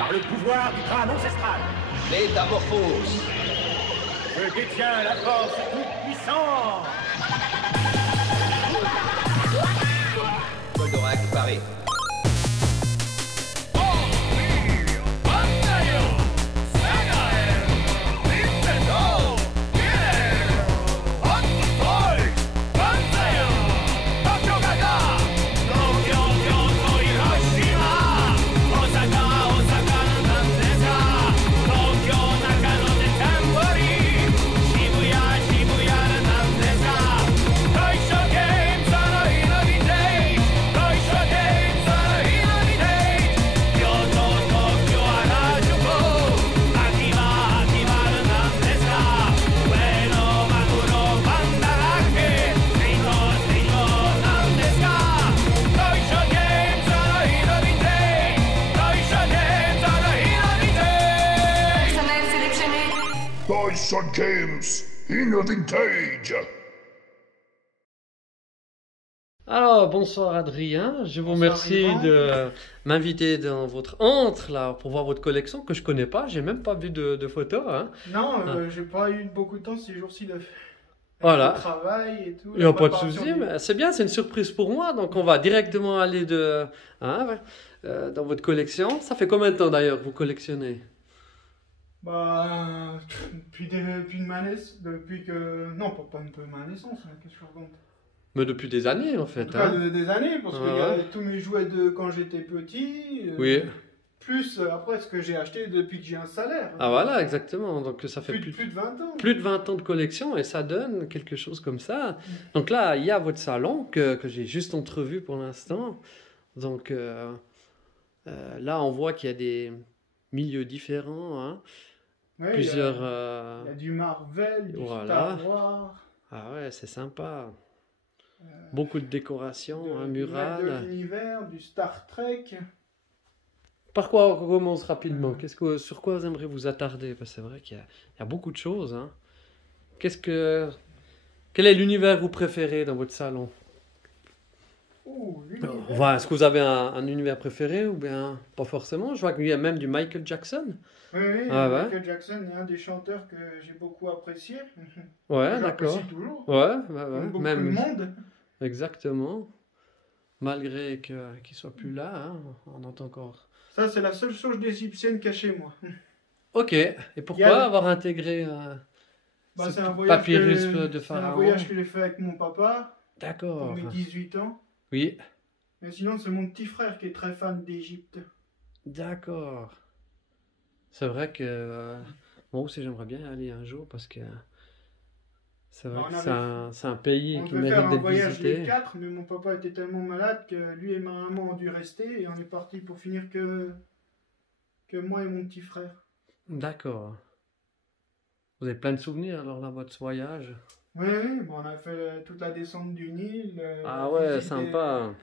par le pouvoir du crâne ancestral. Métamorphose. Je détiens la force toute puissante. Goldorak paré. Toys Games in Vintage. Alors, bonsoir Adrien, je vous remercie de m'inviter dans votre antre là pour voir votre collection que je connais pas, j'ai même pas vu de photos. Hein. Non, j'ai pas eu beaucoup de temps ces jours-ci de voilà. Travail et tout. Il n'y a pas de souci, mais c'est bien, c'est une surprise pour moi, donc on va directement aller dans votre collection. Ça fait combien de temps d'ailleurs que vous collectionnez? Bah, depuis ma naissance, depuis que... Non, pas un peu ma naissance, hein, qu'est-ce que je raconte? Mais depuis des années en fait. En tout cas, des années, parce qu'il y avait tous mes jouets de quand j'étais petit. Oui. Plus après ce que j'ai acheté depuis que j'ai un salaire. Ah voilà, exactement. Donc ça fait plus de 20 ans. Plus de 20 ans de collection et ça donne quelque chose comme ça. Donc là, il y a votre salon que j'ai juste entrevu pour l'instant. Donc là, on voit qu'il y a des milieux différents. Hein. Ouais, plusieurs. Il y a du Marvel, du voilà. Star Wars. Ah ouais, c'est sympa. Beaucoup de décorations, un mural. De l'univers, du Star Trek. Par quoi on commence rapidement? Sur quoi vous aimeriez vous attarder? Parce que c'est vrai qu'il y a beaucoup de choses. Hein. Quel est l'univers que vous préférez dans votre salon? Est-ce que vous avez un univers préféré ou bien pas forcément? Je vois qu'il y a même du Michael Jackson. Oui, Michael Jackson est un des chanteurs que j'ai beaucoup apprécié. Ouais, d'accord. J'apprécie toujours. Ouais. Beaucoup Même de monde. Exactement. Malgré qu'il soit plus là, hein, on entend encore. Ça, c'est la seule chose d'égyptienne qu'il y a chez moi. Ok. Et pourquoi avoir intégré c'est un papyrus de pharaon? C'est un voyage que j'ai fait avec mon papa. D'accord. Pour mes 18 ans. Oui. Mais sinon, c'est mon petit frère qui est très fan d'Égypte. D'accord. C'est vrai que moi aussi, j'aimerais bien y aller un jour parce que c'est vrai que c'est un pays qui mérite d'être visité. On devait faire un voyage les 4, mais mon papa était tellement malade que lui et ma maman ont dû rester et on est parti pour finir que moi et mon petit frère. D'accord. Vous avez plein de souvenirs alors là, votre voyage? Oui, bon, on a fait toute la descente du Nil. Ah ouais, sympa.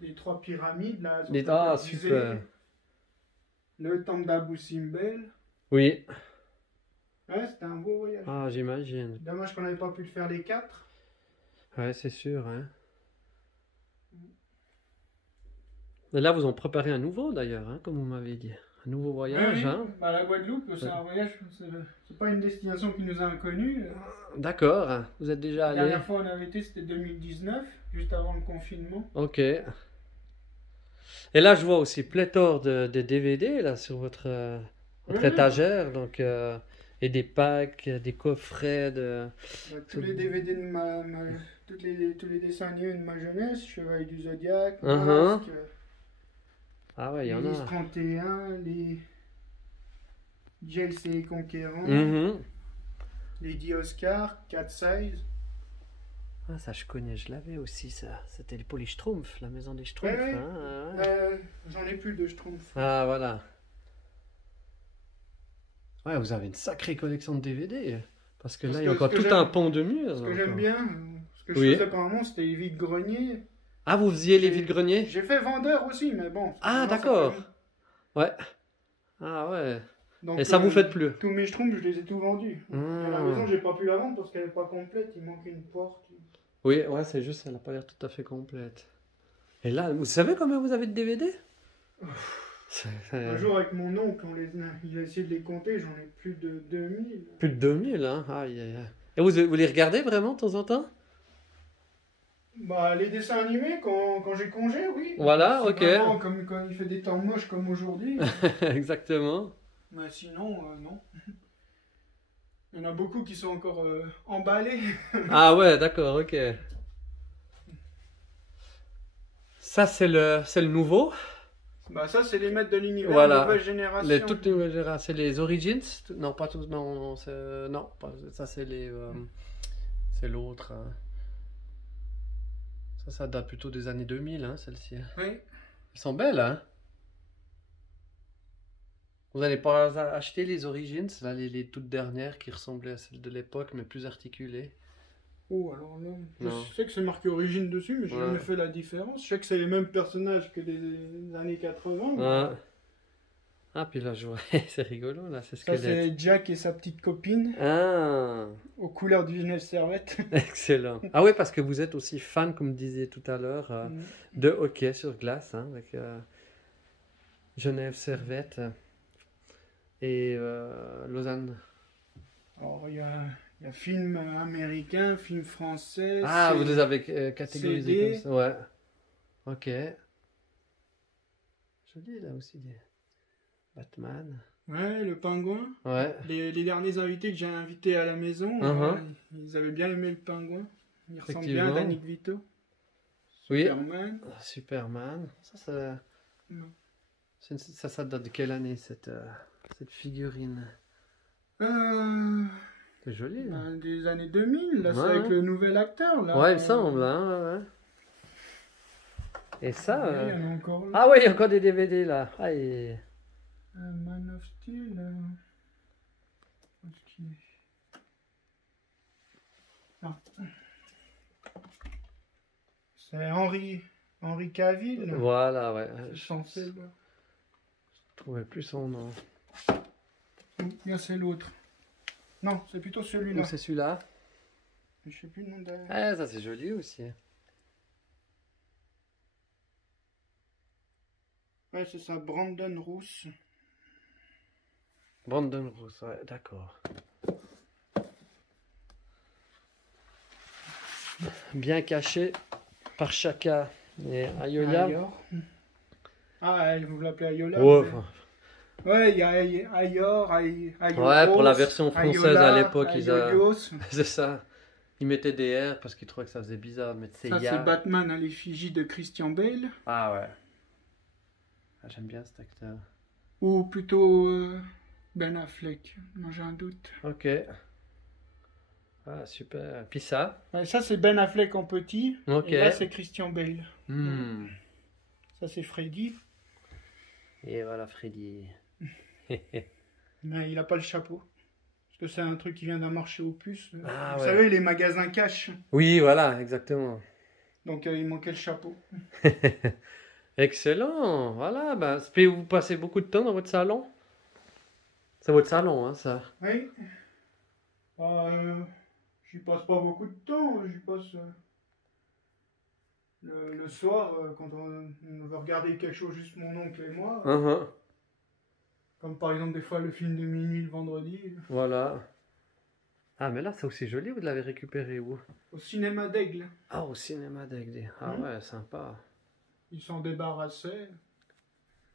Les 3 pyramides là. Ah, super. Le temple d'Abou Simbel. Oui. Ouais, c'était un beau voyage. Ah, j'imagine. Dommage qu'on n'avait pas pu le faire les 4. Ouais, c'est sûr. Hein. Et là, vous en préparez un nouveau d'ailleurs, hein, comme vous m'avez dit. Un nouveau voyage. Oui. Hein. Bah, la Guadeloupe, c'est un voyage, c'est pas une destination qui nous est inconnue. D'accord, vous êtes déjà allé. La dernière fois on avait été, c'était 2019, juste avant le confinement. Ok. Et là, je vois aussi pléthore de DVD là, sur votre étagère. Donc, et des packs, des coffrets de... tous les DVD de tous les dessins animés de ma jeunesse, Chevalier du Zodiac, Masque, ah ouais, il y en a. Les 31, les JLC Conquérant, les Oscar, 4 size. Ah, ça je connais, je l'avais aussi ça. C'était les Schtroumpfs, la maison des Schtroumpfs. Ouais, hein, j'en ai plus de Schtroumpfs. Ah voilà. Ouais, vous avez une sacrée collection de DVD. Parce que là, il y a encore tout un pont de mur. Ce que j'aime bien, ce que je faisais par moment, c'était les vides-greniers. Ah, vous faisiez les vides-greniers? J'ai fait vendeur aussi, mais bon. Ah, d'accord. Ouais. Ah, ouais. Donc, et ça vous fait plus? Tous mes Schtroumpfs, je les ai tous vendus. À la maison, j'ai pas pu la vendre parce qu'elle n'est pas complète. Il manque une porte. Oui, ouais, c'est juste, elle n'a pas l'air tout à fait complète. Et là, vous savez combien vous avez de DVD? Un jour, avec mon oncle, il a essayé de les compter, j'en ai plus de 2000. Plus de 2000, hein. Aïe, aïe, aïe. Et vous les regardez vraiment de temps en temps? Bah, les dessins animés, quand j'ai congé, oui. Voilà, C'est ok. vraiment comme quand il fait des temps moches comme aujourd'hui. Exactement. Mais sinon, non. Il y en a beaucoup qui sont encore emballés. Ah ouais, d'accord, ok. Ça, c'est le nouveau. Bah, ça, c'est les maîtres de l'univers, Voilà. nouvelle génération. Les toutes nouvelles générations. C'est les Origins? Non, pas tous. Non, non, ça, c'est c'est l'autre. Hein. Ça date plutôt des années 2000, hein, celle-ci. Oui. Elles sont belles, hein? Vous n'allez pas acheter les Origins, là, les toutes dernières qui ressemblaient à celles de l'époque, mais plus articulées. Oh, alors là, Non. je sais que c'est marqué Origine dessus, mais j'ai Ouais. jamais fait la différence. Je sais que c'est les mêmes personnages que des années 80. mais Ouais. Ah, puis là, je vois, c'est rigolo, là, c'est Ça, squelette. c'est Jack et sa petite copine, Ah, aux couleurs du Genève Servette. excellent. Ah oui, parce que vous êtes aussi fan, comme disait tout à l'heure, de hockey sur glace, hein, avec Genève Servette et Lausanne. Alors, il y a film américain, film français. Ah, vous les avez catégorisés CD. comme ça. Ouais. Ok. Joli, là aussi, des Batman. Ouais, le pingouin. Ouais. Les derniers invités que j'ai invités à la maison, ils avaient bien aimé le pingouin. Il ressemble bien à Effectivement. Danny Vito. Oui. Superman. Superman. Non. Ça date de quelle année, cette figurine? C'est joli. Là. Ben, des années 2000, là, c'est Ouais, avec ouais. le nouvel acteur. Là. Ouais, il me semble. Hein, ouais, ouais. Et ça... Ouais, il y en a encore là. Ah ouais, il y a encore des DVD là. Ah, et... Man of Steel. Où est-ce qu'il est? Non. C'est Henri Cavill. Voilà, ouais. C'est Je censé, là. trouvais plus son nom. Ou bien c'est l'autre. Non, c'est plutôt celui-là. Ou c'est celui-là. Je sais plus le nom de... Ah, ça c'est joli aussi. Ouais, c'est ça, Brandon Rousse. Brandon Rose, ouais, d'accord. Bien caché par chacun. Et Ayola. Ayor. Ah, vous l'appelez Ayola. Ouais, mais- enfin, Ouais, il y a Ayor, Ayoros, ouais, pour la version française Ayola, à l'époque, ils a... Ayoyos. c'est ça. Ils mettaient des R parce qu'ils trouvaient que ça faisait bizarre de mettre Ça, Seiya. c'est Batman à l'effigie de Christian Bale. Ah ouais. Ah, j'aime bien cet acteur. Ou plutôt Ben Affleck. Non, j'ai un doute. Ok. Ah, super. Puis ça. Ouais, ça, c'est Ben Affleck en petit. Ok. Et là, c'est Christian Bale. Hmm. Ça, c'est Freddy. Et voilà Freddy. Mais il a pas le chapeau. Parce que c'est un truc qui vient d'un marché aux puces. Ah, Vous ouais. savez, les magasins cash. Oui, voilà, exactement. Donc, il manquait le chapeau. Excellent. Voilà. Ben, puis vous passez beaucoup de temps dans votre salon. C'est votre salon, hein, ça. Oui. J'y passe pas beaucoup de temps. J'y passe le soir quand on veut regarder quelque chose, juste mon oncle et moi. Uh-huh. Comme par exemple des fois le film de minuit le vendredi. Voilà. Ah, mais là, c'est aussi joli. Vous l'avez récupéré où? Au cinéma d'Aigle. Ah, au cinéma d'Aigle. Ah ouais, sympa. Ils s'en débarrassaient.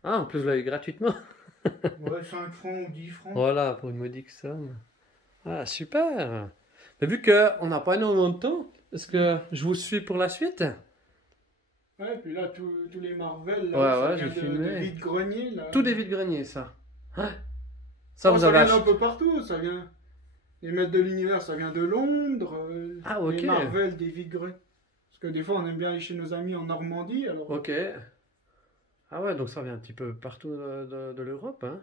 Ah, en plus, vous l'avez gratuitement. Ouais, 5 francs ou 10 francs. Voilà, pour une modique somme. Ah, super. Mais vu qu'on n'a pas énormément de temps, est-ce que je vous suis pour la suite? Ouais, puis là, tous les Marvel, là, Ouais, ça ouais, vient j'ai de filmé. vide-grenier, là. Tout des vides-greniers, ça. Ouais. Ça, Oh, vous ça avez vient d'un acheté. peu partout, ça vient... Les maîtres de l'univers, ça vient de Londres. Ah, ok. Les Marvel, des vide-greniers. Parce que des fois, on aime bien aller chez nos amis en Normandie, alors... Ok. Ah ouais, donc ça vient un petit peu partout de l'Europe, hein.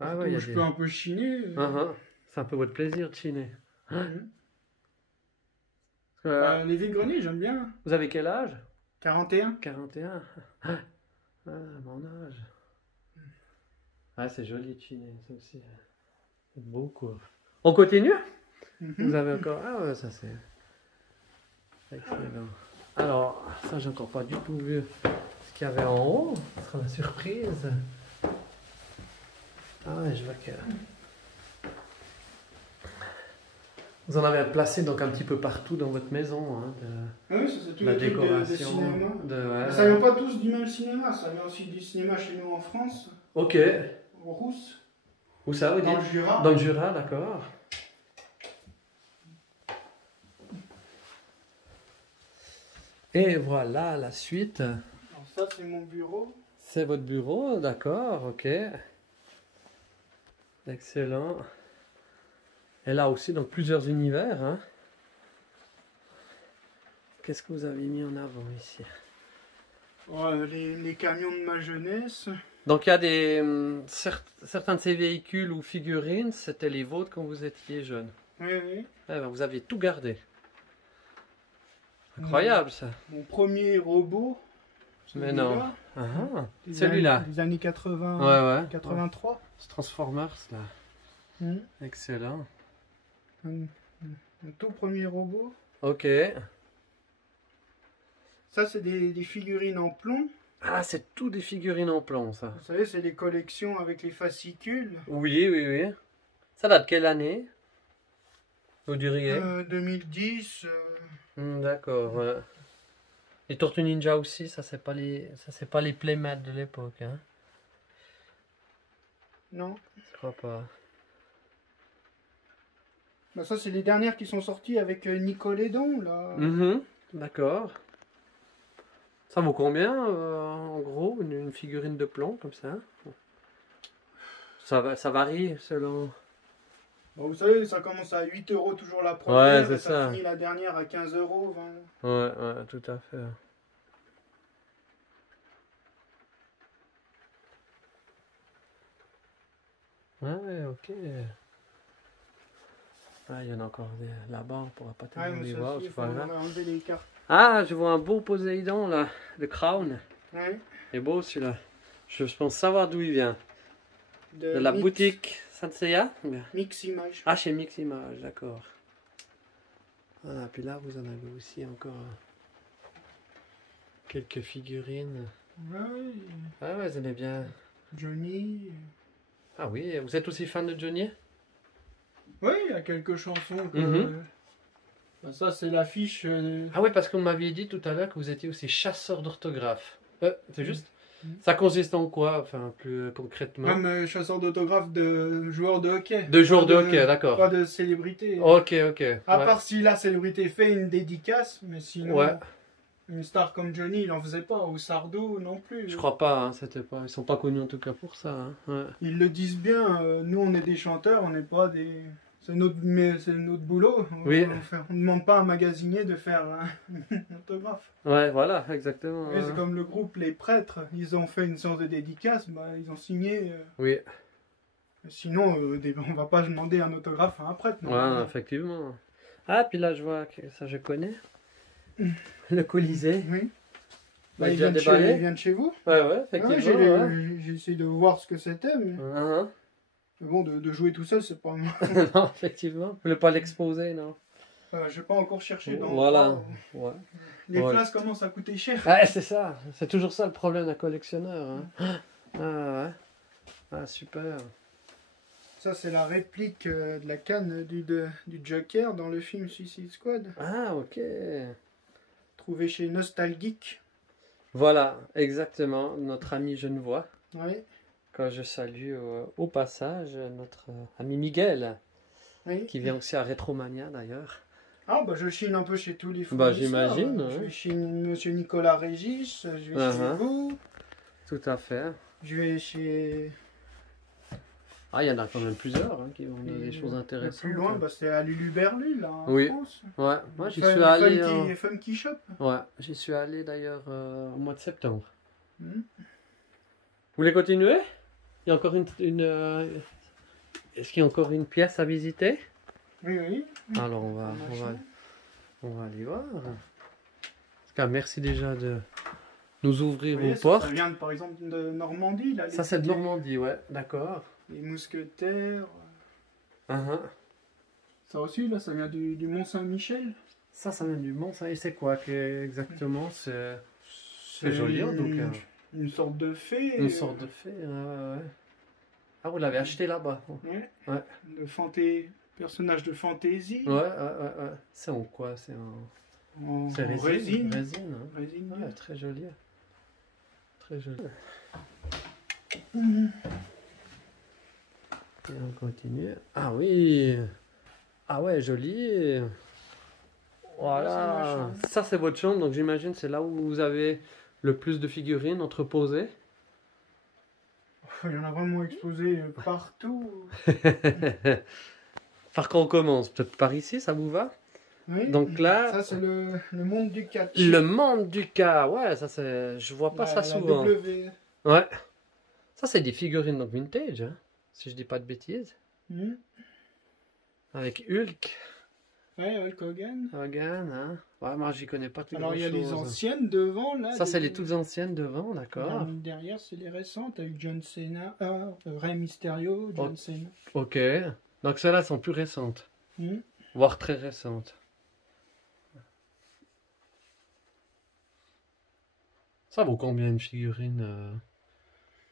Ah ouais, il y a je des... peux un peu chiner. Uh-huh. C'est un peu votre plaisir de chiner. Mhm. Parce que, Bah, les vide-greniers, j'aime bien. vous avez quel âge? 41. 41. Ah, mon âge. Ah, c'est joli de chiner, ça aussi. C'est beau, quoi. On continue? Mhm. Vous avez encore... Ah ouais, ça c'est... Excellent. Alors, ça j'ai encore pas du tout vu ce qu'il y avait en haut. Ce sera la surprise. Ah ouais, je vois que... Vous en avez placé donc un petit peu partout dans votre maison. Hein, Ah oui, ça c'est tous la les trucs de décoration. cinéma. Ouais. Ça vient pas tous du même cinéma, ça vient aussi du cinéma chez nous en France, Ok. au Rousse, Où ça, vous dans dites? le Jura. Dans le Jura, d'accord. Et voilà la suite. Alors ça c'est mon bureau. C'est votre bureau, d'accord, ok. Excellent. Et là aussi, donc plusieurs univers. Hein. Qu'est-ce que vous avez mis en avant ici? Les camions de ma jeunesse. Donc il y a des certains de ces véhicules ou figurines, c'était les vôtres quand vous étiez jeune. Oui, oui. Eh ben, vous avez tout gardé. Incroyable ça. Mon premier robot. Mais non. celui-là, Ah, des celui-là. Des années 80, Ouais, ouais. 83. C'est Transformers là. Hmm. Excellent. Mon tout premier robot. Ok. Ça, c'est des figurines en plomb. Ah, c'est tout des figurines en plomb ça. Vous savez, c'est les collections avec les fascicules. Oui, oui, oui. Ça date de quelle année? Vous diriez? 2010. D'accord, ouais. Les Tortues Ninja aussi, ça c'est pas les Playmats de l'époque, hein. Non. Je crois pas. Bah, ça, c'est les dernières qui sont sorties avec Nicolédon, là. Mhm, d'accord. Ça vaut combien, en gros, une figurine de plomb comme ça? Ça varie selon... Bah, vous savez, ça commence à 8 € toujours la Ouais, première. c'est et ça ça. finit la dernière à 15 €. Ouais, ouais, tout à fait. Ouais, ok. Ah, il y en a encore là-bas, on pourra pas Ouais, tellement mais les ça voir, aussi, c'est faut pas grave. enlever les cartes. Ah, je vois un beau Poséidon là, de Crown. Ouais. Il est beau celui-là. Je pense savoir d'où il vient. De la Mix- boutique Sanseiya? Mix Image. Ah, chez Mix Image, d'accord. Ah, puis là, vous en avez aussi encore quelques figurines. Ouais, Ah ouais, vous aimez bien. Johnny. Ah oui, vous êtes aussi fan de Johnny? Oui, il y a quelques chansons. Que... Mhm. Bah, ça, c'est l'affiche. Ah ouais, parce qu'on m'avait dit tout à l'heure que vous étiez aussi chasseur d'orthographes. C'est juste? Mhm. Ça consiste en quoi, enfin, plus concrètement? Même chasseur d'autographes de joueurs de hockey. De joueurs de Pas hockey, d'accord. Pas de célébrité. Ok, ok. À Ouais. part si la célébrité fait une dédicace, mais sinon, Ouais. une star comme Johnny, il en faisait pas, ou Sardou non plus. Je crois pas, hein, c'était pas. Ils sont pas connus en tout cas pour ça. Hein. Ouais. Ils le disent bien, nous on est des chanteurs, on n'est pas des... c'est notre boulot. Oui. On ne demande pas à un magasinier de faire un autographe. Ouais, voilà, exactement. Oui, c'est comme le groupe Les Prêtres, ils ont fait une séance de dédicace, bah, ils ont signé. Oui, Sinon, on va pas demander un autographe à un prêtre. non. ouais, effectivement. Ah, puis là, je vois que ça, je connais. Le Colisée. Oui. Bah, il déjà vient déballé. il vient de chez vous. Ouais, ouais, Ah oui, effectivement. Ouais. j'ai essayé de voir ce que c'était, mais Hein, mais bon, de jouer tout seul, c'est pas... non, effectivement. Vous voulez pas l'exposer, non? Je vais pas encore chercher dans... Voilà. Ouais. Les Ouais. places commencent à coûter cher. Ouais, c'est ça. C'est toujours ça le problème d'un collectionneur. Hein. Ah, ouais. Ah, super. Ça, c'est la réplique de la canne du Joker dans le film Suicide Squad. Ah, ok. Trouvé chez Nostalgeek. Voilà, exactement. Notre ami Genevois. Oui. Quand je salue au passage notre ami Miguel, Oui. qui vient aussi à Retromania d'ailleurs. Ah, bah je chine un peu chez tous les Bah, fournisseurs. j'imagine, Je ouais. vais chez Monsieur Nicolas Régis, je vais chez vous, Tout à fait. je vais chez... Ah, il y en a quand même plusieurs hein, qui vont donner des choses Le intéressantes. plus loin, bah, c'est à Lulu-Berlu, là, en Oui. France. Ouais, moi j'y Fun- suis allé. Funky Shop. Ouais, j'y suis allé d'ailleurs au mois de septembre. Hmm. Vous voulez continuer? Il y a encore Est-ce qu'il y a encore une pièce à visiter? Oui, oui. Alors on va aller voir. En tout cas, merci déjà de nous ouvrir Vous voyez, vos ça portes. vient par exemple de Normandie, là. Ça c'est de Normandie, ouais, d'accord. Les mousquetaires. Uh-huh. Ça aussi, là, ça vient du Mont-Saint-Michel. Ça vient du Mont, ça, et c'est quoi exactement? C'est C'est joli en tout cas. Une sorte de fée. Une sorte de fée, ouais. Ah, vous l'avez acheté là-bas. Ouais. Ouais. Personnage de fantaisie. Ouais. C'est en quoi? C'est En résine. résine. Résine, hein. Résine. Ouais, très joli. Très joli. Et on continue. Ah oui. Ah ouais, joli. Voilà. Ça, c'est votre chambre. Donc, j'imagine c'est là où vous avez le plus de figurines entreposées. Il y en a vraiment exposé partout. Par quand on commence? Peut-être par ici, ça vous va? Oui. Donc là... Ça, c'est le monde du catch. Le monde du cas. Ouais, ça c'est... Je vois pas ça souvent. La W. Ouais. Ça, c'est des figurines donc vintage, hein, si je dis pas de bêtises. Avec Hulk. Ouais, Hulk Hogan. Hogan, hein. Ouais, moi, j'y connais pas tout Alors, il y a les grand-chose. anciennes devant, là. Ça, c'est les toutes anciennes devant, d'accord. Derrière, c'est les récentes, avec John Cena, Rey Mysterio, John Cena. Ok. Donc, celles-là sont plus récentes. Hmm. Voire très récentes. Ça vaut combien une figurine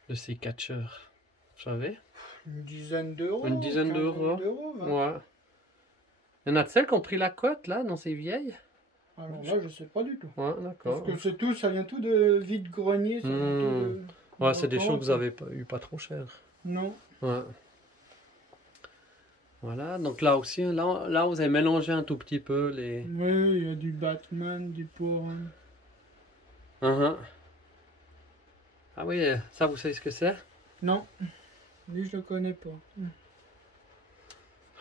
de ces catcheurs? Vous savez? Une dizaine d'euros. Une dizaine d'euros. Ouais. Ouais. Il y en a de celles qui ont pris la cote, là, dans ces vieilles? Alors là, je sais pas du tout. Ouais, d'accord. Parce que c'est tout, ça vient tout de vide-grenier. Ouais, c'est des choses que vous avez eu pas trop cher. Non. Ouais. Voilà, donc là aussi, là vous avez mélangé un tout petit peu les... Oui, il y a du Batman, du Power. Ah oui, ça vous savez ce que c'est? Non. Lui, je le connais pas.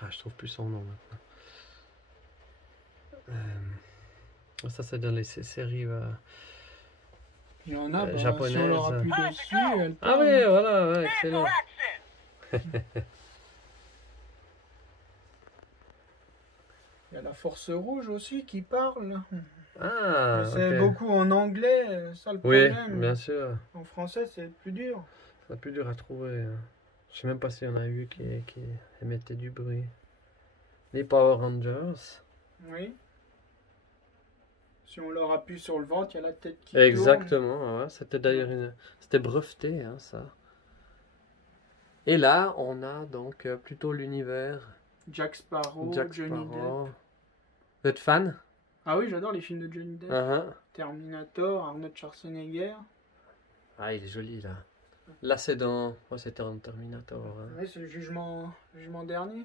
Ah, je trouve plus son nom maintenant. Ça, c'est dans les séries Il y en a, bah, japonaises. si on leur appuie dessus, elle Ah oui, voilà, ouais, excellent. Il y a la Force Rouge aussi qui parle. Ah, C'est ok. beaucoup en anglais, ça le Oui, problème. bien sûr. En français, c'est plus dur. C'est plus dur à trouver. Je sais même pas s'il y en a eu qui émettaient du bruit. Les Power Rangers. Oui. Si on leur appuie sur le ventre, il y a la tête qui Exactement, ouais. C'était d'ailleurs c'était breveté, hein, ça. Et là, on a donc plutôt l'univers tourne. Jack Sparrow, Jack Johnny Sparrow. Depp. Vous êtes fan? Ah oui, j'adore les films de Johnny Depp. Terminator, Arnold Schwarzenegger. Ah, il est joli, là. Là, c'est dans... Oh, c'était dans Terminator. Hein. Oui, c'est le jugement dernier.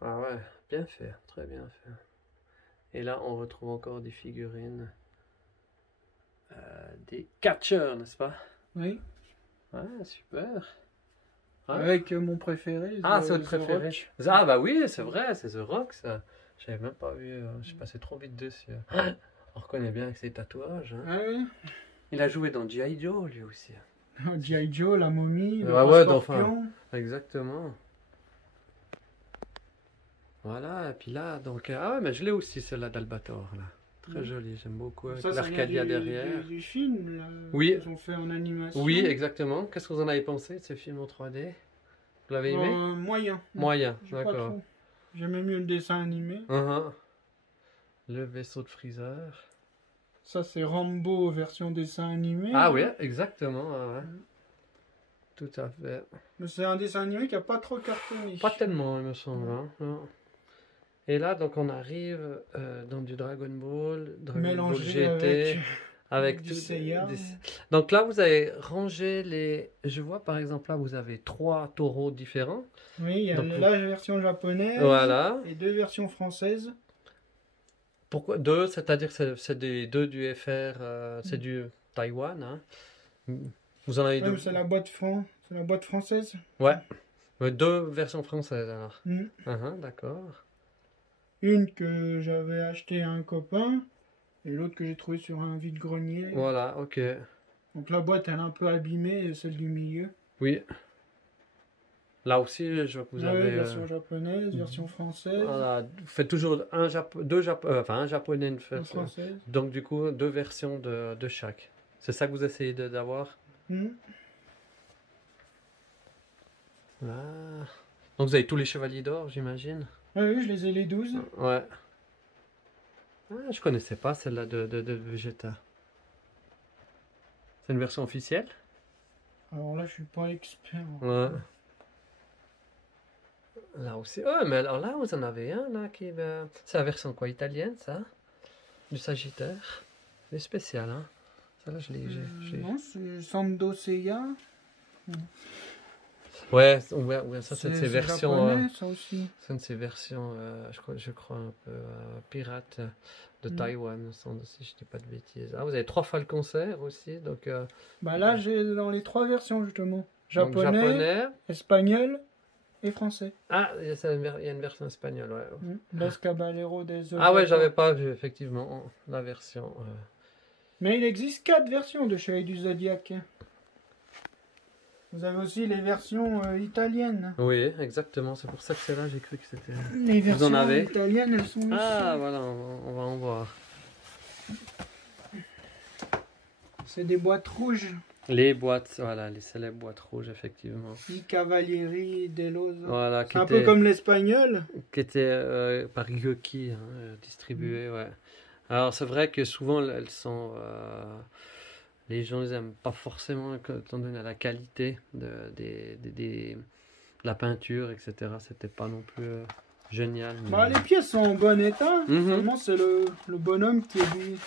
Ah ouais, bien fait, très bien fait. Et là, on retrouve encore des figurines. Des catcheurs, n'est-ce pas? Oui. Ah, super. Ouais. Avec mon préféré. Ah, The- c'est votre The préféré. Rock. Ah, bah oui, c'est vrai, c'est The Rock, ça. J'avais même pas vu, je suis passé trop vite dessus. On reconnaît bien avec ses tatouages. Hein. Ah oui. Il a joué dans G.I. Joe, lui aussi. G.I. Joe, la momie, le Ouais, ouais, scorpion. Exactement. Voilà, et puis là, donc... Ah ouais, mais je l'ai aussi, celle-là d'Albator, là. Très jolie, j'aime beaucoup. Avec Ça l'Arcadia vient derrière. du film, là, Oui. qu'ils ont fait en animation. Oui, exactement. Qu'est-ce que vous en avez pensé de ce film en 3D? Vous l'avez aimé? Moyen. Moyen, J'ai pas d'accord. trop. J'aimais mieux le dessin animé. Le vaisseau de Freezer. Ça, c'est Rambo version dessin animé. Ah oui, exactement. Ouais. Tout à fait. Mais c'est un dessin animé qui a pas trop cartonné. Pas tellement, il me semble. Hein, non. Et là, donc, on arrive dans du Dragon Ball Mélangé GT, avec du tout. Seiya. Donc là, vous avez rangé les. Je vois par exemple là, vous avez 3 taureaux différents. Oui, il y a Donc, la version japonaise Voilà. et 2 versions françaises. Pourquoi 2? C'est-à-dire que c'est des 2 du FR, c'est du Taïwan. Hein. Vous en avez Ouais, 2? c'est la boîte française. Ouais. 2 versions françaises alors. Mm. D'accord. Une que j'avais achetée à un copain et l'autre que j'ai trouvée sur un vide-grenier. Voilà, ok. Donc la boîte elle est un peu abîmée, celle du milieu. Oui. Là aussi, je vois que vous avez. Version japonaise, version française. Voilà, vous faites toujours un japonais, Version française. donc du coup 2 versions de chaque. C'est ça que vous essayez d'avoir? Mm. Là. Donc vous avez tous les chevaliers d'or, j'imagine? Oui, je les ai les 12. Ouais. Ah, je connaissais pas celle-là de Vegeta. C'est une version officielle? Alors là, je suis pas expert. Ouais. Là aussi. Oh, mais alors là, vous en avez un là qui. C'est la version quoi, italienne, ça? Du Sagittaire. C'est spécial, hein? Ça là, je l'ai. Non, c'est Sando Seiya. Ouais, ça c'est de ces C'est versions. japonais, ça aussi. C'est une de ces versions, je crois un peu pirates de Taïwan, si je dis pas de bêtises. Ah, vous avez 3 fois le concert aussi, donc. Bah là, j'ai dans les 3 versions justement. Donc, Japonais, espagnol et français. Ah, il y a une version espagnole, ouais. Los Caballeros des Ah ouais, j'avais pas vu effectivement la version. Mais il existe 4 versions de Chevalier du Zodiaque. Vous avez aussi les versions italiennes. Oui, exactement. C'est pour ça que celle-là, j'ai cru que c'était. Les versions en avez italiennes, elles sont ici. Ah, voilà, on va en voir. C'est des boîtes rouges. Les boîtes, voilà, les célèbres boîtes rouges, effectivement. I Cavalieri dello. Voilà, C'est un peu comme l'espagnol. Qui était par Yoki, distribué, ouais. Alors, c'est vrai que souvent, elles sont. Les gens les aiment pas forcément, étant donné la qualité de la peinture, etc. C'était pas non plus génial. Mais... Bah, les pièces sont en bon état. Mhm. Seulement, c'est le bonhomme qui est lui.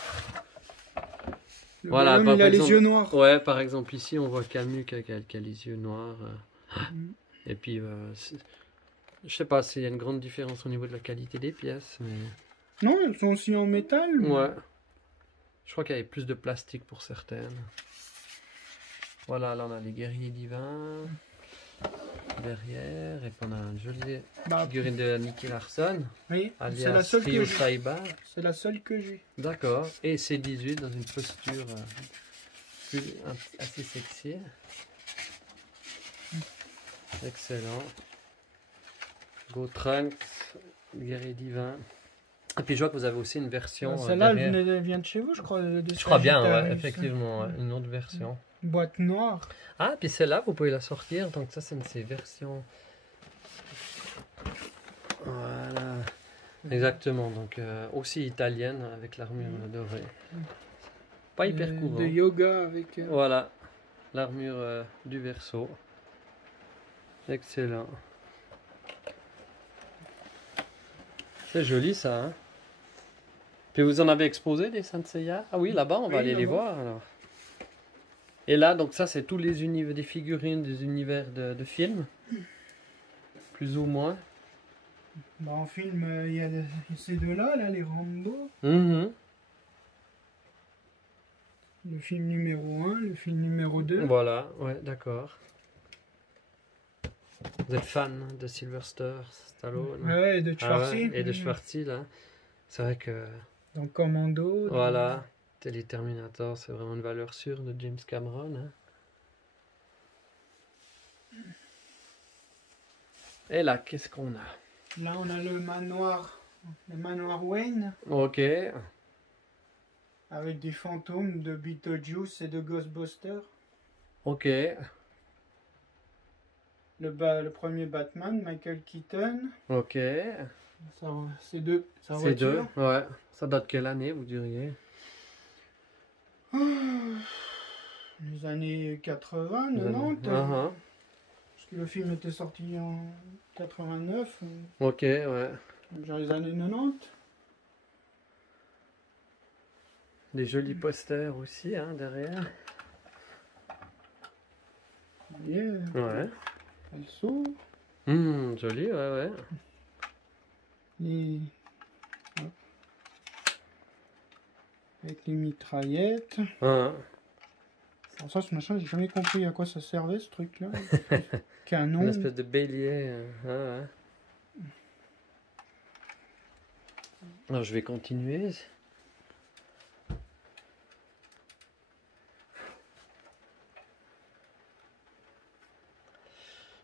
Le Voilà, bonhomme, il a par les exemple, yeux noirs. Ouais, par exemple, ici, on voit Camus qui a les yeux noirs. Et puis, je sais pas s'il y a une grande différence au niveau de la qualité des pièces, mais... Non, elles sont aussi en métal. Mais... Ouais. Je crois qu'il y avait plus de plastique pour certaines. Voilà, là on a les guerriers divins derrière. Et puis on a une jolie figurine de Nicky Larson. Oui, c'est la alias seule que Ryo j'ai. Saiba. C'est la seule que j'ai. D'accord. Et C18 dans une posture assez sexy. Excellent. Go Trunks, guerrier divin. Et puis je vois que vous avez aussi une version. Celle-là, derrière. elle vient de chez vous, je crois. Je crois bien, ouais, effectivement, une autre version. Une boîte noire. Ah, puis celle-là, vous pouvez la sortir. Donc ça, c'est une de ces versions. Voilà. Exactement. Donc aussi italienne avec l'armure dorée. Pas hyper courant. De yoga avec... Voilà. L'armure du Verseau. Excellent. C'est joli ça, hein. Puis vous en avez exposé des Saint Seiya? Ah oui, là-bas, on va aller les voir alors. Et là, donc ça, c'est tous les univers des figurines, des univers de films, plus ou moins. Bah, en film, il y a ces deux-là, là, les Rambo. Mhm. Le film numéro 1, le film numéro 2. Voilà, ouais, d'accord. Vous êtes fan de Sylvester Stallone? Ouais, et de Schwarzy. Ah ouais, et de Schwarzy, là. C'est vrai que... Dans Commando. Voilà, les Terminator, c'est vraiment une valeur sûre de James Cameron. Hein. Et là, qu'est-ce qu'on a? Là, on a le manoir Wayne, Ok. avec des fantômes de Beetlejuice et de Ghostbusters. Ok. Le premier Batman, Michael Keaton. Ok. C'est deux. Sa C'est deux. voiture. Ouais. Ça date quelle année, vous diriez? Les années 80, 90. Uh-huh. Parce que le film était sorti en 89. Ok, ouais. Genre les années 90. Des jolis posters aussi, hein, derrière. Yeah. Ouais. Elle s'ouvre. Joli, ouais, ouais. Hop. Avec les mitraillettes. Hein. Alors ça, ce machin, j'ai jamais compris à quoi ça servait, ce truc-là. Canon. Une espèce de bélier. Ouais. Alors, je vais continuer.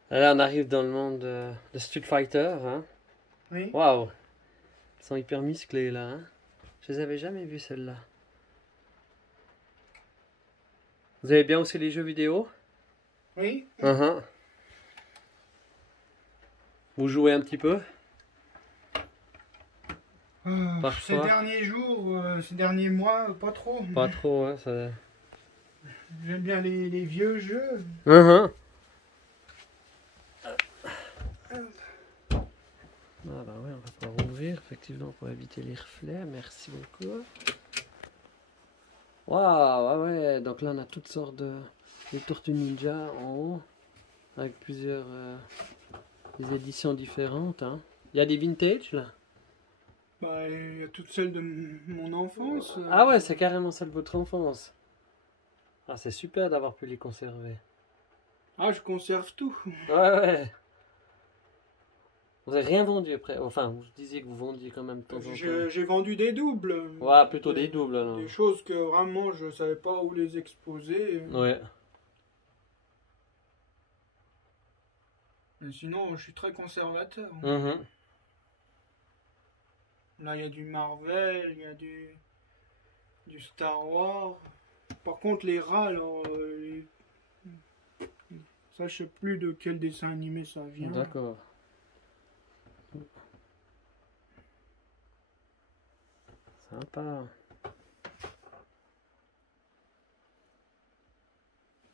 Là, on arrive dans le monde de Street Fighter. Hein. Oui. Waouh! Ils sont hyper musclés là. Hein. Je les avais jamais vus celles-là. Vous avez bien aussi les jeux vidéo? Oui. Uh-huh. Vous jouez un petit peu? Ces Parfois. derniers jours, ces derniers mois, pas trop. Pas trop, hein, ça... J'aime bien les vieux jeux. Uh-huh. Ah bah ouais, on va pouvoir ouvrir effectivement pour éviter les reflets. Merci beaucoup. Waouh, ouais, ouais. Donc là on a toutes sortes de des Tortues Ninja en haut avec plusieurs des éditions différentes. Hein. Il y a des vintage là. Bah, il y a toutes celles de mon enfance. Ah ouais, c'est carrément celle de votre enfance. Ah, c'est super d'avoir pu les conserver. Ah, je conserve tout. Ouais, ouais. Vous avez rien vendu après. Enfin, vous disiez que vous vendiez quand même de temps en temps. J'ai vendu des doubles. Ouais, plutôt des doubles alors. Des choses que vraiment je savais pas où les exposer. Ouais. Mais sinon, je suis très conservateur. Mhm. Là, il y a du Marvel, il y a du Star Wars. Par contre, les rats, alors, ça, je sais plus de quel dessin animé ça vient. D'accord. Sympa.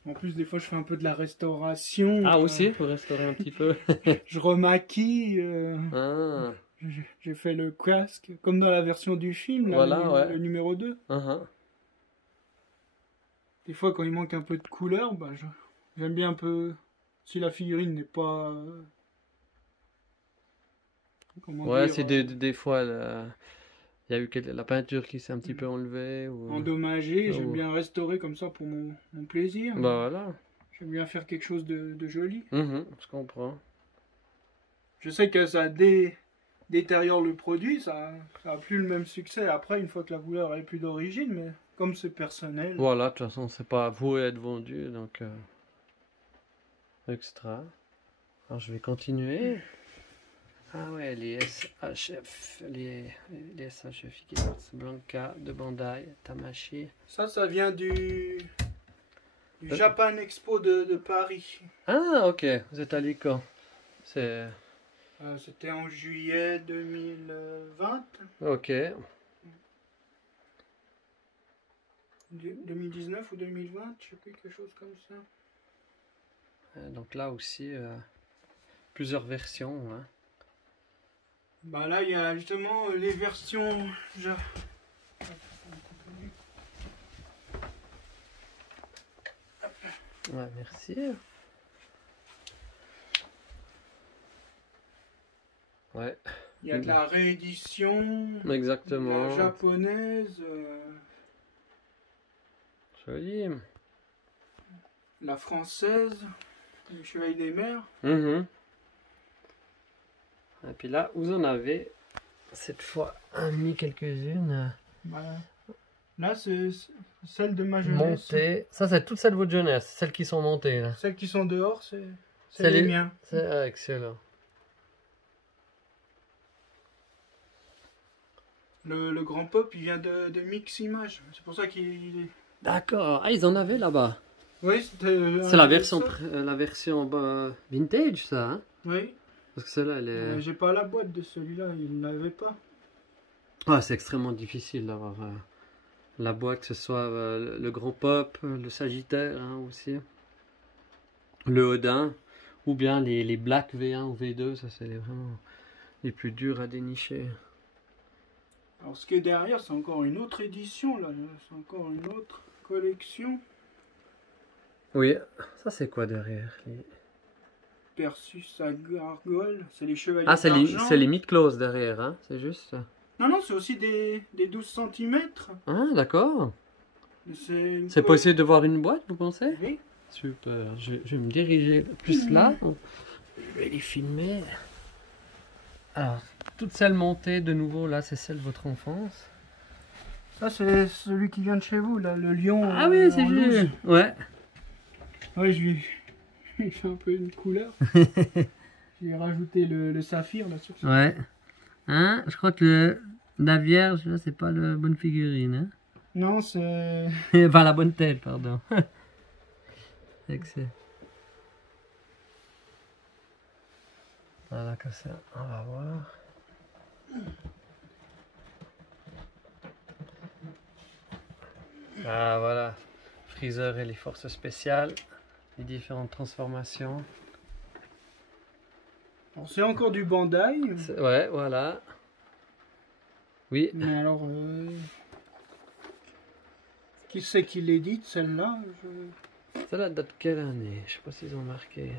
En plus, des fois, je fais un peu de la restauration. Ah, aussi, pour restaurer un petit peu. Je remaquille. Ah, J'ai fait le casque, comme dans la version du film, là, Voilà, ouais. le numéro 2. uh-huh. Des fois, quand il manque un peu de couleur, bah, j'aime bien un peu. Si la figurine n'est pas. Comment Ouais, dire, c'est des fois, il y a eu la peinture qui s'est un petit peu enlevée. Ou... endommagée, Oh. j'aime bien restaurer comme ça pour mon plaisir. Bah voilà. J'aime bien faire quelque chose de joli. Je comprends. Je sais que ça détériore le produit, ça a plus le même succès après, une fois que la couleur est plus d'origine, mais comme c'est personnel. Voilà, de toute façon, c'est pas voué à être vendu, donc... extra. Alors, je vais continuer. Ah ouais, les SHF, les SHF, Blanca, de Bandai, Tamashii. Ça vient du Japan Expo de Paris. Ah, ok, vous êtes allé quand? C'est... C'était en juillet 2020. Ok. 2019 ou 2020, je sais plus, quelque chose comme ça. Donc là aussi, plusieurs versions. Hein. Bah là, il y a justement les versions. Ouais, merci. Ouais. Il y a de la réédition. Exactement. La japonaise. Joli. La française. Le Chevalier des Mers. Et puis là, vous en avez cette fois mis quelques-unes. Voilà. Là, c'est celle de ma jeunesse. Montées. Ça, c'est toutes celles de votre jeunesse, celles qui sont montées là. Celles qui sont dehors, c'est C'est les miens. C'est excellent. Le grand pop, il vient de Mix Image. C'est pour ça qu'il est. D'accord. Ah, ils en avaient là-bas. Oui, c'était. C'est la version vintage, ça. Hein, Oui. parce que celle-là, elle est. J'ai pas la boîte de celui-là, il l'avait pas. Ah, c'est extrêmement difficile d'avoir la boîte, que ce soit le grand pop, le Sagittaire hein, aussi, le Odin, ou bien les Black V1 ou V2, ça c'est vraiment les plus durs à dénicher. Alors ce qui est derrière, c'est encore une autre édition, là. C'est encore une autre collection. Oui, ça c'est quoi derrière Persus à Gargoyle, c'est les chevaliers Ah, c'est d'argent. les mid-close derrière, hein, c'est juste ça. Non, c'est aussi des 12 cm. Ah, d'accord. C'est C'est possible de voir une boîte, vous pensez? Oui. Super, je vais me diriger plus là. Je vais les filmer. Alors, toutes celles montées de nouveau, là, c'est celle de votre enfance. Ça, c'est celui qui vient de chez vous, là, le lion. Ah oui, c'est en loose. juste. Ouais. Ouais, je lui ai fait un peu une couleur. J'ai rajouté le saphir, là, sur ça. Ouais. Hein, je crois que la Vierge, là, c'est pas la bonne figurine. Hein. Non, c'est. Enfin, la bonne tête, pardon. Excellent. Voilà, comme ça, on va voir. Ah voilà, Freezer et les forces spéciales, les différentes transformations. Alors, c'est encore du Bandai. Ouais, voilà. Oui. Mais alors, qui c'est qui l'édite celle-là? Ça date de quelle année? Je sais pas s'ils ont marqué.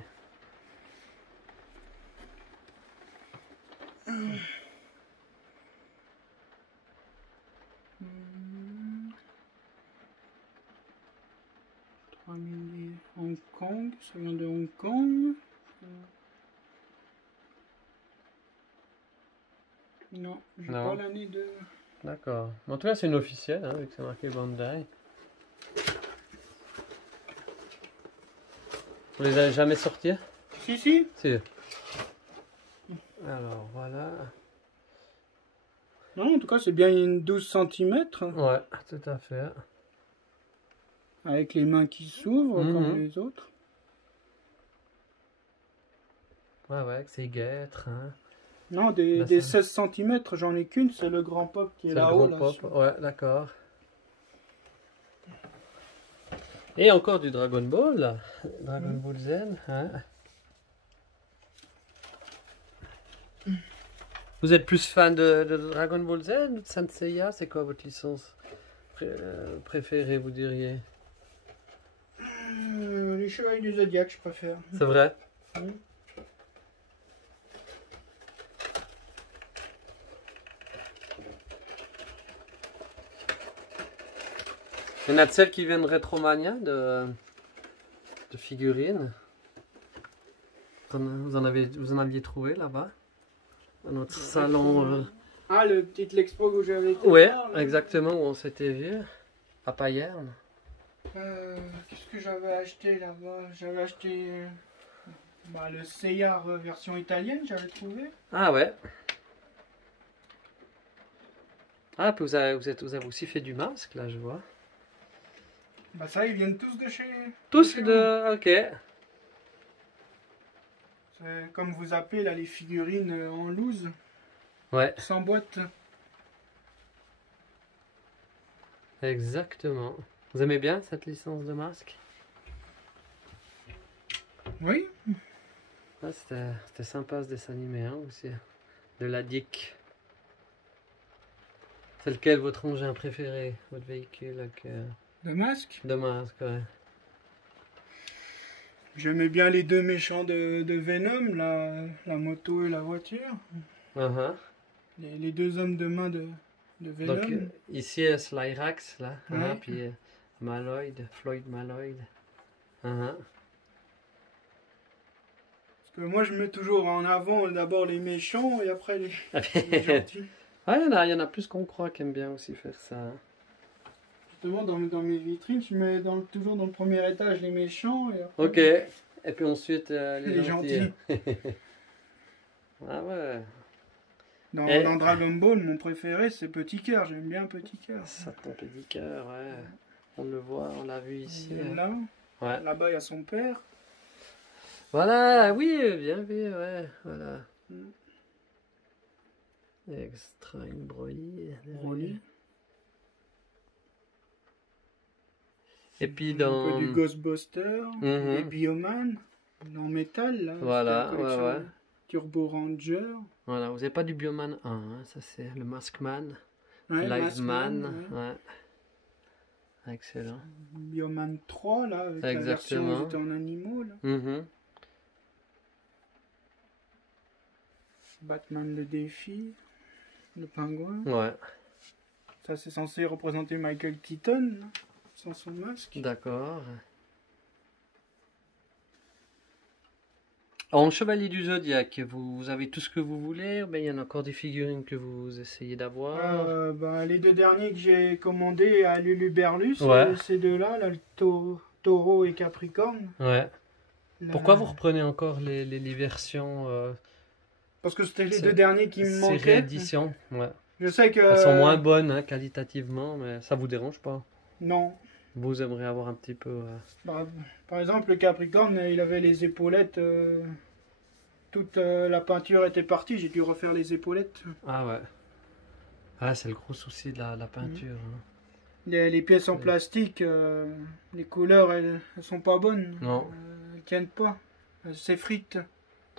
Hong Kong, ça vient de Hong Kong. Non, j'ai Non. pas l'année de. D'accord. En tout cas, c'est une officielle, hein, vu que c'est marqué Bandai. Vous les avez jamais sortis? Si, si. Si. Alors, voilà. Non, en tout cas, c'est bien une 12 cm. Ouais, tout à fait. Avec les mains qui s'ouvrent, comme les autres. Ouais, ouais, avec ses guêtres, hein. Non, des 16 cm, j'en ai qu'une, c'est le grand pop qui est C'est le là-haut. gros Là, pop, ouais, d'accord. Et encore du Dragon Ball, là. Dragon Ball Z, hein. Vous êtes plus fan de Dragon Ball Z ou de Saint Seiya? C'est quoi votre licence préférée, vous diriez? Les Chevaliers du Zodiac, je préfère. C'est vrai? Il y en a de celles qui viennent Retromania de figurines. Vous en aviez trouvé là-bas? Dans notre salon. Ah, le petit l'expo où j'avais été. Ouais, voir, là. exactement, où on s'était vu. À Payerne. Qu'est-ce que j'avais acheté là-bas? J'avais acheté le Seyar version italienne, j'avais trouvé. Ah ouais. Ah, puis vous avez aussi fait du masque, là, je vois. Bah ça, ils viennent tous de chez... Tous chez de... Ok. C'est comme vous appelez là les figurines en loose, Ouais, sans boîte. exactement. Vous aimez bien cette licence de masque? Oui. Ah, c'était sympa ce dessin animé, hein, aussi. De la DIC. C'est lequel votre engin préféré, votre véhicule De masque. de masque, ouais. J'aimais bien les deux méchants de Venom, la moto et la voiture. Uh-huh. Les deux hommes de main de Venom. Donc, ici, Slyrax, là, Ouais. hein, puis Floyd Malloyd. Uh-huh. Parce que moi, je mets toujours en avant d'abord les méchants et après les gentils. Ah, il y en a plus qu'on croit qui aiment bien aussi faire ça, hein. Justement, dans mes vitrines, je mets toujours dans le premier étage les méchants et après Ok. Et puis ensuite, les les gentils. gentils. Ah ouais. Dans Dragon Ball, mon préféré, c'est Petit Cœur. J'aime bien Petit Cœur. Ça tombe du cœur, ouais. On le voit, on l'a vu ici. Il est Hein. là. Ouais. Là-bas, il y a son père. Voilà, oui, bien vu, ouais, voilà. Extra une Broly. Broly. Et puis Un dans... peu du Ghostbuster, Mhm. des Bioman, en métal. Là. Voilà, C'était la collection ouais. Turbo Ranger. Voilà, vous n'avez pas du Bioman 1, hein, ça c'est le Maskman, Ouais, Liveman, Maskman, ouais. ouais. Excellent. Bioman 3, là, avec la Exactement. version où j'étais en animaux. Là. Mhm. Batman le défi, le pingouin. Ouais, Ça, c'est censé représenter Michael Keaton, là, sans son masque. d'accord. En Chevalier du Zodiaque, vous avez tout ce que vous voulez, mais il y en a encore des figurines que vous essayez d'avoir. Les deux derniers que j'ai commandés à Luluberlus, Ouais. ces deux-là, là, le Taureau et Capricorne. Ouais. Là- Pourquoi vous reprenez encore les versions Parce que c'était les C'est- deux derniers qui me c'est manquaient. réédition? Ouais. Je sais que... Elles sont moins bonnes, hein, qualitativement, mais ça vous dérange pas? Non. Vous aimeriez avoir un petit peu... Bah, par exemple, le Capricorne, il avait les épaulettes. Toute la peinture était partie, j'ai dû refaire les épaulettes. Ah ouais. Ah, c'est le gros souci de la peinture. Hein. Les pièces en plastique, les couleurs, elles sont pas bonnes. Non. Elles tiennent pas. Elles s'effritent.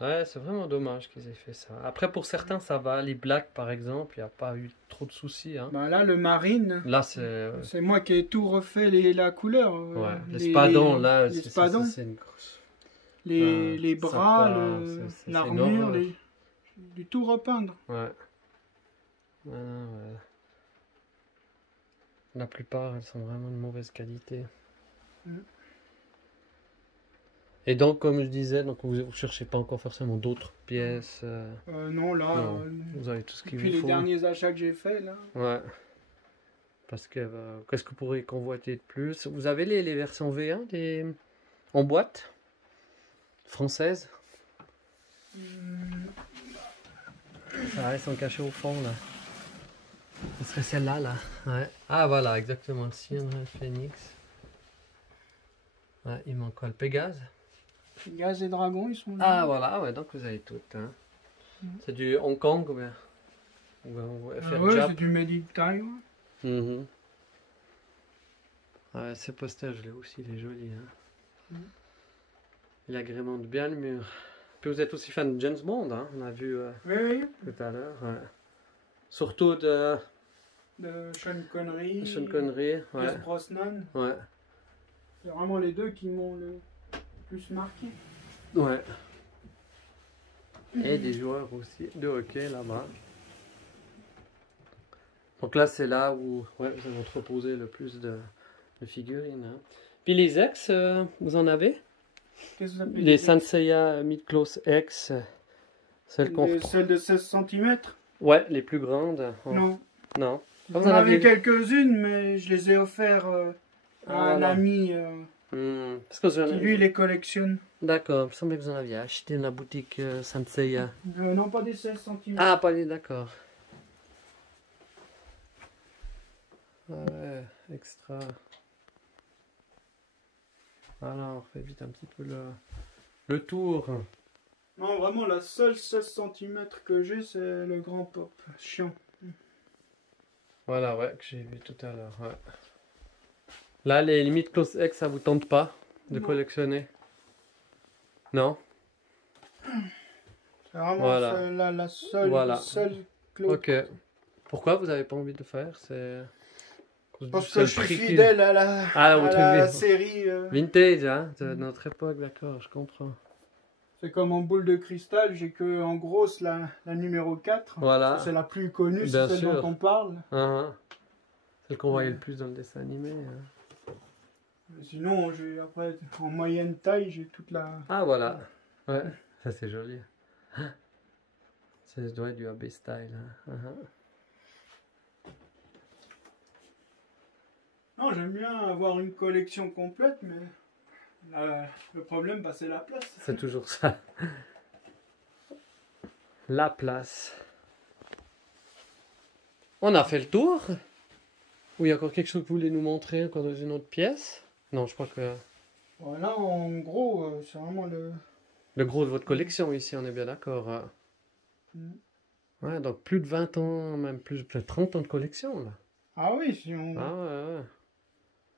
Ouais, c'est vraiment dommage qu'ils aient fait ça. Après, pour certains, ça va. Les blacks, par exemple, il n'y a pas eu trop de soucis. Hein. Bah là, le marine, Là, c'est... c'est moi qui ai tout refait la couleur. Ouais, les spadons, là, les spadons, c'est une grosse... les ça bras, part, c'est l'armure, énorme. du tout repeindre. Ouais. Ouais. La plupart, elles sont vraiment de mauvaise qualité. Mm. Et donc, comme je disais, donc vous ne cherchez pas encore forcément d'autres pièces. Non, là, Non, vous avez tout ce qu'il depuis vous les faut. derniers achats que j'ai faits, là. Ouais. Parce que qu'est-ce que vous pourriez convoiter de plus? Vous avez les versions V1 en boîte françaises? Ah, elles sont cachées au fond là. Ce serait celle-là là. Ouais. Ah voilà, exactement. Cyan Phoenix. Ouais, il manque quoi? Le Pégase? Gaz et Dragon, ils sont là. Ah voilà, ouais, donc vous avez toutes. Hein. C'est du Hong Kong ou bien? Ou FR Ouais, Jap? c'est du Made in Taiwan. Mhm. Ouais, ce poster, je l'ai aussi, il est joli. Hein. Il agrémente bien le mur. Puis vous êtes aussi fan de James Bond, hein? On a vu Oui, tout à l'heure. Ouais. Surtout de de Sean Connery, Sean Connery. Ouais. Pierce Brosnan. Ouais. C'est vraiment les deux qui m'ont le plus marqué. Ouais. Et des joueurs aussi de hockey là-bas. Donc là, c'est là où ouais, vous allez entreposer le plus de figurines. Hein. Puis les ex, vous en avez? Qu'est-ce que ça s'appelle? Les Sanseiya Mid-Close X. Celles qu'on Celles de 16 cm? Ouais, les plus grandes. Oh. Non. Non. Ah, vous J'en en avais aviez... quelques-unes, mais je les ai offerts à un voilà. ami Parce que vous en qui avez... lui les collectionne. D'accord, il me semblait que vous en aviez acheté dans la boutique Sanseiya. Non, pas des 16 cm. Ah, pas les, d'accord. Ah ouais, extra. Alors, on fait vite un petit peu le tour. Non, vraiment, la seule 16 cm que j'ai, c'est le grand pop. Chiant. Voilà, ouais, que j'ai vu tout à l'heure. Ouais. Là, les limites Close X, ça vous tente pas de Non. collectionner? Non? C'est vraiment Voilà. la seule, Voilà. seule close. Ok. Pourquoi vous n'avez pas envie de le faire? C'est... Parce c'est que le je suis prix fidèle à la, Ah, à votre la vie. série. Vintage, hein, de notre époque, d'accord, je comprends. C'est comme en boule de cristal, j'ai que en grosse la numéro 4. Voilà. C'est la plus connue, Bien c'est celle sûr. dont on parle. Celle qu'on voyait le plus dans le dessin animé. Hein. Sinon, après, en moyenne taille, j'ai toute la... Ah, voilà. Ouais, ça c'est joli. Ça doit être du AB style. Hein. Non, j'aime bien avoir une collection complète, mais le problème, bah, c'est la place. C'est toujours ça. La place. On a fait le tour. Ou il y a encore quelque chose que vous voulez nous montrer encore dans une autre pièce? Non, je crois que... Voilà, en gros, c'est vraiment Le gros de votre collection ici, on est bien d'accord. Hein. Ouais, donc plus de 20 ans, même plus de 30 ans de collection là. Ah oui, si on... Ah ouais.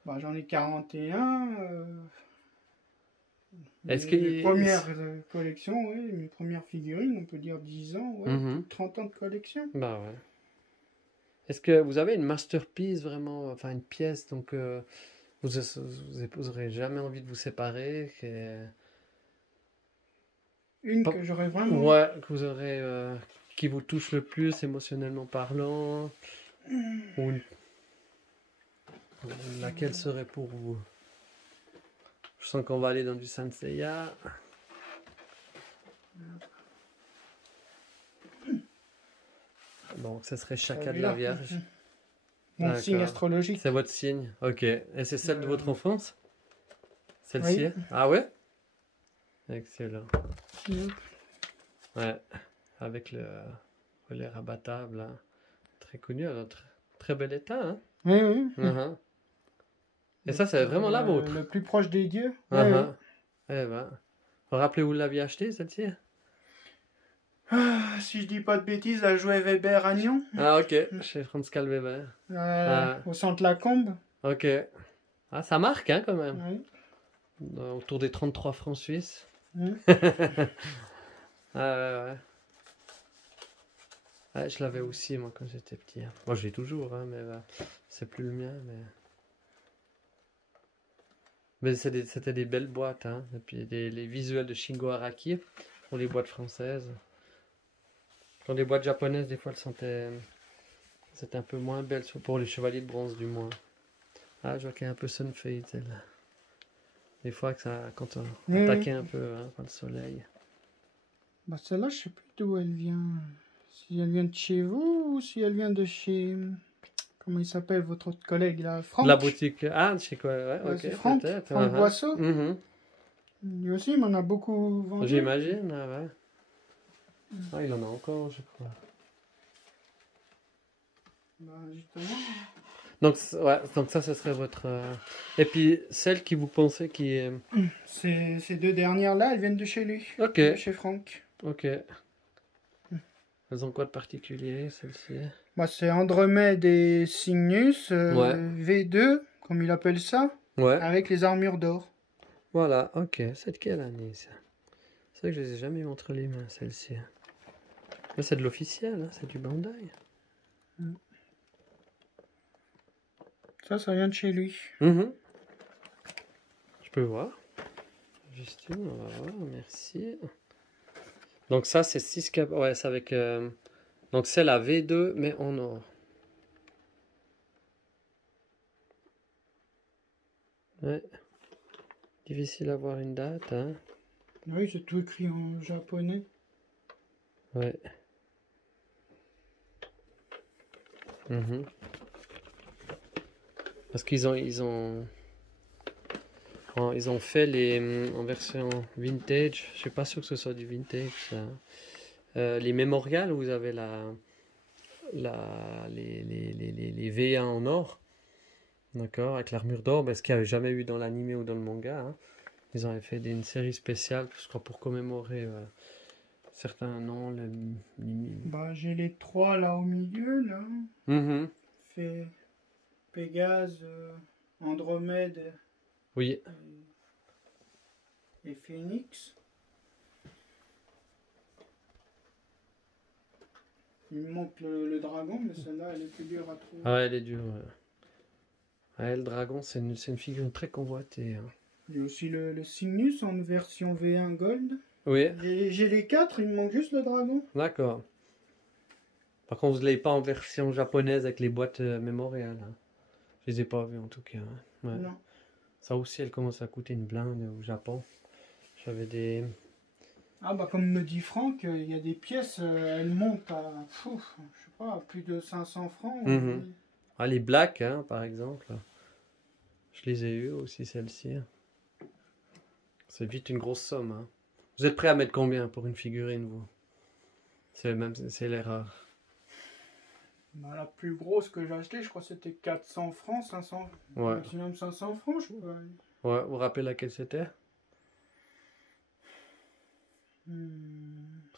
Bah, j'en ai 41. Est-ce mes que... premières collections, oui, mes premières figurines, on peut dire 10 ans, ouais, Mhm. 30 ans de collection. Bah ouais. Est-ce que vous avez une masterpiece vraiment, enfin une pièce, donc vous aurez jamais envie de vous séparer Une que j'aurais vraiment... Ouais, que vous aurez, qui vous touche le plus émotionnellement parlant, ou laquelle serait pour vous? Je sens qu'on va aller dans du Sanseiya. Donc, ça serait Chaka de la Vierge. Mon D'accord. signe astrologique. C'est votre signe, ok. Et c'est celle de votre enfance? Celle-ci? Oui. Ah ouais? Excellent. Mhm. Ouais, avec le relais rabattable, hein. Très connu, alors très bel état, hein? Oui, oui. Mhm. Et ça, c'est vraiment la vôtre? Le plus proche des dieux. Mhm. Eh ben, rappelez-vous, vous l'aviez acheté, celle-ci? Ah, si je dis pas de bêtises, elle jouait Weber à Nyon, Ah, ok. Chez Franz Karl Weber. au centre Lacombe. Ok. Ah, ça marque, hein, quand même. Oui. Autour des 33 francs suisses. Mm. Ah, ouais, ouais. Ouais, je l'avais aussi, moi, quand j'étais petit. Moi, je l'ai toujours, hein, mais c'est plus le mien. Mais c'était des belles boîtes, hein. Et puis les visuels de Shingo Araki pour les boîtes françaises. Quand les boîtes japonaises, des fois, c'était un peu moins belles, soit pour les chevaliers de bronze, du moins. Ah, je vois qu'elle est un peu sunfade, celle-là. Des fois, quand on attaquait un peu, hein, par le soleil. Bah celle-là, je sais plus d'où elle vient. Si elle vient de chez vous ou si elle vient de chez... Comment il s'appelle votre autre collègue là, Franck. La boutique. Ah, je sais quoi, ouais, Ouais, ok. c'est Franck, peut-être, Franck Boisseau. Mhm. Lui aussi, il m'en a beaucoup vendu. J'imagine, ah ouais. Ah, il en a encore, je crois. Bah, justement. Donc, ouais, donc ça, ce serait votre... Et puis, celle qui vous pensez qui est... Ces deux dernières-là, elles viennent de chez lui. Ok, De chez Franck. ok. Elles ont quoi de particulier, celle-ci? Bah, c'est Andromède et Cygnus, Ouais. V2, comme il appelle ça, Ouais, avec les armures d'or. voilà, ok. C'est de quelle année, ça? C'est vrai que je les ai jamais eu entre les mains, celle-ci. Mais c'est de l'officiel, hein, c'est du Bandai. Ça vient de chez lui. Mhm. Je peux voir. Justine, on va voir, merci. Donc ça, c'est 6 cap... Ouais, c'est avec... Donc c'est la V2, mais en or. Ouais. Difficile à voir une date, hein. Oui, c'est tout écrit en japonais. Ouais. Mhm. Parce qu'ils ont fait les en version vintage. Je suis pas sûr que ce soit du vintage, ça. Les mémorials où vous avez les V1 en or, d'accord, avec l'armure d'or, ce qu'il n'y avait jamais eu dans l'anime ou dans le manga, hein. Ils avaient fait une série spéciale, je crois, pour commémorer certains noms. Bah, j'ai les trois là au milieu, là. Mhm. Fait Pégase, Andromède Oui. et Phénix. Il me manque le dragon, mais celle-là, elle est plus dure à trouver. Ah ouais, elle est dure. Ouais. Ouais, le dragon, c'est une figure très convoitée, hein. J'ai aussi le Cygnus en version V1 Gold. Oui, J'ai les quatre, il me manque juste le dragon. d'accord. Par contre, vous ne l'avez pas en version japonaise avec les boîtes mémoriales, hein. Je les ai pas vues en tout cas, hein. Ouais. Non. Ça aussi, elle commence à coûter une blinde au Japon. J'avais des... Ah bah comme me dit Franck, il y a des pièces, elles montent à, je sais pas, plus de 500 francs. Mhm. Ah, les Black, hein, par exemple. Je les ai eues aussi, celles-ci. C'est vite une grosse somme, hein. Vous êtes prêt à mettre combien pour une figurine, vous? C'est l'erreur. Bah, la plus grosse que j'ai achetée, je crois que c'était 400 francs, 500, Ouais. maximum 500 francs, je crois. Ouais, vous vous rappelez laquelle c'était?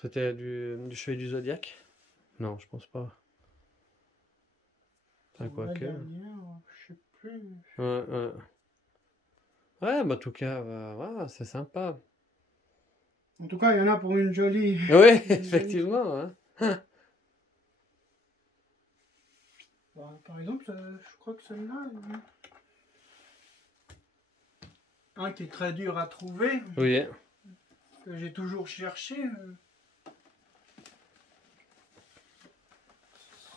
C'était du Chevalier du Zodiaque? Non, je pense pas. Enfin, quoi La que. dernière, je sais plus. Ouais, ouais. Ouais, bah, en tout cas, ouais, c'est sympa. En tout cas, il y en a pour une jolie. Oui, effectivement, hein. Bah, par exemple, je crois que celle-là, un qui est très dur à trouver, Oui. que j'ai toujours cherché.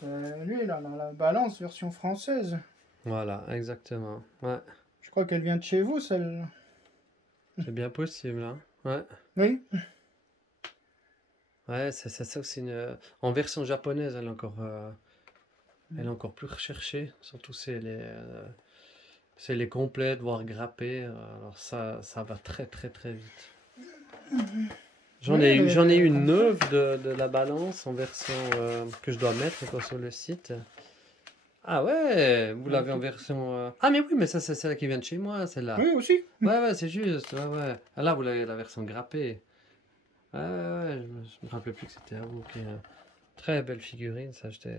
C'est lui, là, la balance version française. Voilà, exactement. Ouais, Je crois qu'elle vient de chez vous, celle-là. c'est bien possible, hein. Ouais. Oui. Ouais, c'est ça aussi. En version japonaise, elle est encore plus recherchée. Surtout si elle est complète, voire grappée. Alors ça va très très très vite. J'en ai eu une neuve de la balance en version que je dois mettre quoi, sur le site. Ah ouais, vous l'avez en version... Ah mais oui, mais ça c'est celle qui vient de chez moi, celle-là. Oui, aussi. Ouais, c'est juste. Ouais, ouais. Ah, là, vous l'avez la version grappée. Ouais, je me rappelais plus que c'était à vous. Très belle figurine, ça, j'étais...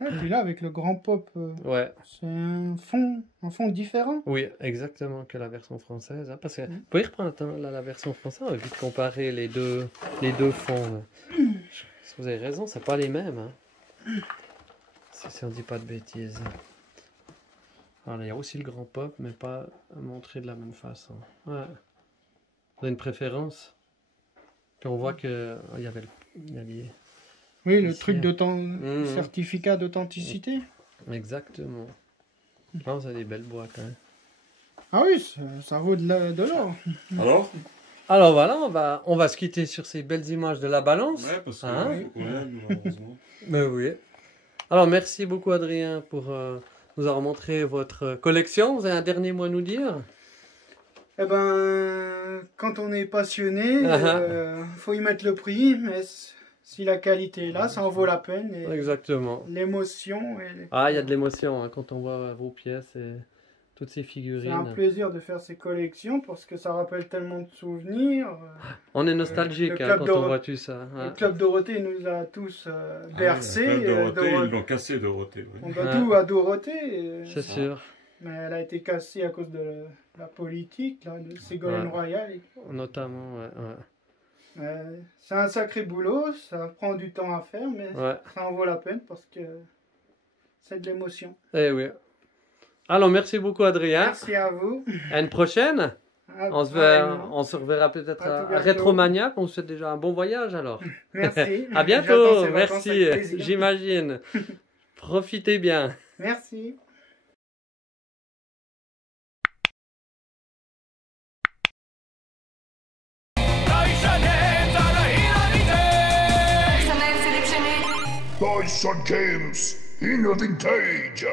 Ah, puis là, avec le grand pop, Ouais, c'est un fond différent. oui, exactement, que la version française. Hein, parce que, vous pouvez reprendre attends, la version française, on va vite comparer les deux fonds. Vous avez raison, c'est pas les mêmes. Hein. Si on dit pas de bêtises. Alors, il y a aussi le grand pop, mais pas montré de la même façon. Ouais. Vous avez une préférence? Puis on voit que il y avait il y a les... Oui, le Ici, truc hein. certificat d'authenticité. Exactement. Non, vous avez des belles boîtes. Hein. Ah oui, ça vaut de l'or. Alors voilà, on va se quitter sur ces belles images de la balance. Ouais, parce que... Hein? Ouais, malheureusement. Mais oui. Alors, merci beaucoup, Adrien, pour nous avoir montré votre collection. Vous avez un dernier mot à nous dire? Eh ben, quand on est passionné, faut y mettre le prix, mais si la qualité est là, ça en vaut la peine. Et Exactement. l'émotion. Ah, il y a de l'émotion hein, quand on voit vos pièces et toutes ces C'est figurines. un plaisir de faire ces collections parce que ça rappelle tellement de souvenirs. On est nostalgique le hein, club quand on voit tout ça. Le Hein. Club Dorothée nous a tous bercés. Le club Dorothée, ils l'ont cassé, Dorothée. On Ouais. doit Ouais. tout à Dorothée. C'est sûr. Mais elle a été cassée à cause de la politique, là, de Ségolène Ouais. Royal. Notamment, ouais. C'est un sacré boulot, ça prend du temps à faire, mais Ouais. ça en vaut la peine parce que c'est de l'émotion. Eh oui. Alors, merci beaucoup, Adrien. Merci à vous. À une prochaine. On se reverra peut-être À tout à bientôt. Rétromaniac. On se souhaite déjà un bon voyage alors. Merci. À J'attends bientôt. ces vacances Merci. avec plaisir. J'imagine. Profitez bien. Merci. Dyson Games in the Vintage.